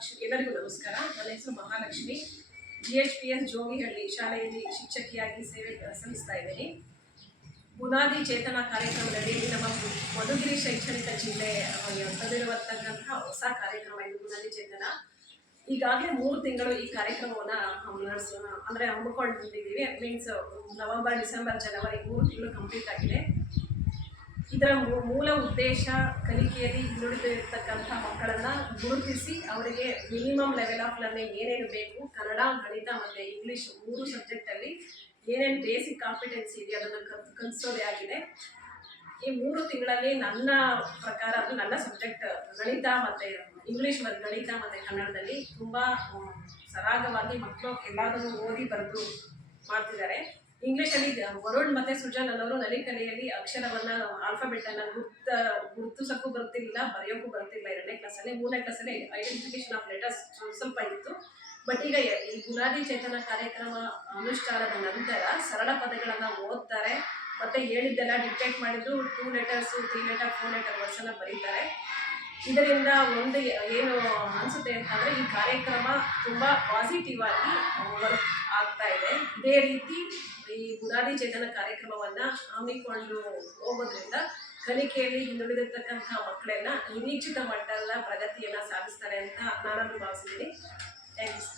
ಮಹಾಲಕ್ಷ್ಮಿ ಎಲ್ಲರಿಗೂ ನಮಸ್ಕಾರ ನನ್ನ ಹೆಸರು Mahalakshmi G H P S Jogihalli ಶಾಲೆಯಲ್ಲಿ ಶಿಕ್ಷಕಿಯಾಗಿ ಸೇವೆ ಸಲ್ಲಿಸ್ತಾ ಇದ್ದೀನಿ ಬುನಾದಿ ಚೇತನ ಕಾರ್ಯಕ್ರಮದಲ್ಲಿ ನಮ್ಮ ಮಧುಗಿರಿ ಶೈಕ್ಷಣಿಕ ಜಿಲ್ಲೆ ತಂದಿರುವಂತಕ್ಕಂತಹ ಹೊಸ ಕಾರ್ಯಕ್ರಮ ಇದು ಬುನಾದಿ ಚೇತನ ಈಗಾಗಲೇ ಮೂರು ತಿಂಗಳು ಈ ಕಾರ್ಯಕ್ರಮವನ್ನು ನಡೆಸ ಅಂದರೆ ಹಮ್ಮಿಕೊಂಡಿದ್ದೀವಿ ಮೀನ್ಸ್ ನವೆಂಬರ್ ಡಿಸೆಂಬರ್ ಜನವರಿ ಮೂರು ತಿಂಗಳು ಕಂಪ್ಲೀಟ್ ಆಗಿದೆ ಇದರ ಮೂಲ ಉದ್ದೇಶ ಕಲಿಕೆಯಲ್ಲಿ ಹಿಂದುಳಿದಿರ್ತಕ್ಕಂಥ ಮಕ್ಕಳನ್ನ ಗುರುತಿಸಿ ಅವರಿಗೆ ಮಿನಿಮಮ್ ಲೆವೆಲ್ ಆಫ್ ಲರ್ನಿಂಗ್ ಏನೇನು ಬೇಕು, ಕನ್ನಡ, ಗಣಿತ ಮತ್ತು ಇಂಗ್ಲೀಷ್ ಮೂರು ಸಬ್ಜೆಕ್ಟಲ್ಲಿ ಏನೇನು ಬೇಸಿಕ್ ಕಾಂಪಿಟೆನ್ಸಿ ಇದೆ ಅದನ್ನು ಕಲ್ತು ಕಲಿಸೋದೇ ಆಗಿದೆ. ಈ ಮೂರು ತಿಂಗಳಲ್ಲಿ ನನ್ನ ಪ್ರಕಾರ ಅದು ನನ್ನ ಸಬ್ಜೆಕ್ಟ್ ಗಣಿತ ಮತ್ತು ಇಂಗ್ಲೀಷ್ ಮತ್ತು ಗಣಿತ ಮತ್ತು ಕನ್ನಡದಲ್ಲಿ ತುಂಬ ಸರಾಗವಾಗಿ ಮಕ್ಕಳು ಎಲ್ಲದನ್ನು ಓದಿ ಬರೆದು ಮಾಡ್ತಿದ್ದಾರೆ. ಇಂಗ್ಲೀಷಲ್ಲಿ ವರುಣ್ ಮತ್ತೆ ಸುಜಾನ್ ಅನ್ನೋರು ನಲಿಕಲೆಯಲ್ಲಿ ಅಕ್ಷರವನ್ನ ಅನ್ನ ಗುರ್ತ, ಗುರುತಿಸಕ್ಕೂ ಬರ್ತಿಲ್ಲ ಬರೆಯೋಕ್ಕೂ ಬರ್ತಿಲ್ಲ ಎರಡನೇ ಕ್ಲಾಸಲ್ಲಿ ಮೂರನೇ ಕ್ಲಾಸಲ್ಲಿ ಐಡೆಂಟಿಫಿಕೇಶನ್ ಆಫ್ ಲೆಟರ್ಸ್ ಸ್ವಲ್ಪ ಇತ್ತು. ಬಟ್ ಈಗ ಈ ಗುಣಾದಿ ಚೇತನ ಕಾರ್ಯಕ್ರಮ ಅನುಷ್ಠಾನದ ನಂತರ ಸರಳ ಪದಗಳನ್ನು ಓದ್ತಾರೆ. ಮತ್ತೆ ಹೇಳಿದ್ದೆಲ್ಲ ಡಿಕ್ಟೇಟ್ ಮಾಡಿದ್ರು. Two letters three letter four letter ವರ್ಷನ ಬರೀತಾರೆ. ಇದರಿಂದ ಒಂದು ಏನು ಅನಿಸುತ್ತೆ ಅಂತಂದರೆ ಈ ಕಾರ್ಯಕ್ರಮ ತುಂಬ ಪಾಸಿಟಿವ್ ಆಗಿ ವರ್ಕ್ ಆಗ್ತಾ ಇದೆ. ಇದೇ ರೀತಿ ಬುನಾದಿ ಚೇತನ ಕಾರ್ಯಕ್ರಮವನ್ನ ಹಮ್ಮಿಕೊಂಡು ಹೋಗೋದ್ರಿಂದ ಕಲಿಕೆಯಲ್ಲಿ ಹಿಂದುಳಿದಿರ್ತಕ್ಕಂಥ ಮಕ್ಕಳೆಲ್ಲ ನಿರೀಕ್ಷಿತ ಮಟ್ಟದ ಪ್ರಗತಿಯನ್ನ ಸಾಧಿಸ್ತಾರೆ ಅಂತ ನಾನು ಭಾವಿಸಿದ್ದೀನಿ. ಥ್ಯಾಂಕ್ಸ್